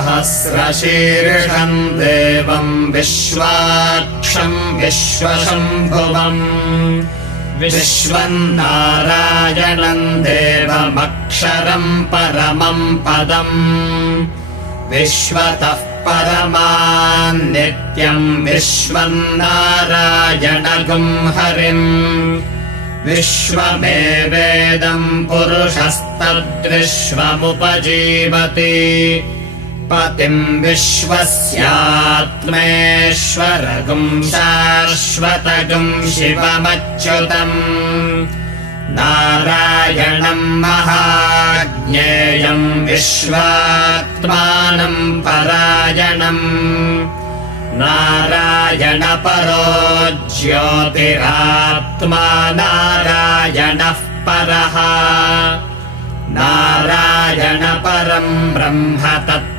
सहस्रशीर्षम् देवम् विश्वाक्षम् विश्वशम्भुवम् विश्वम् नारायणम् देवमक्षरम् परमम् पदम् विश्वतः परमान् नित्यम् विश्वम् नारायणगुम् हरिम् विश्वमेवेदम् पुरुषस्तद्विश्वमुपजीवति पतिम् विश्वस्यात्मेश्वरगुम् शाश्वतगुम् शिवमच्युतम् नारायणम् महाज्ञेयम् विश्वात्मानम् परायणम् नारायणपरो ज्योतिरात्मा नारायणः परः नारायणपरम् ब्रह्म तत्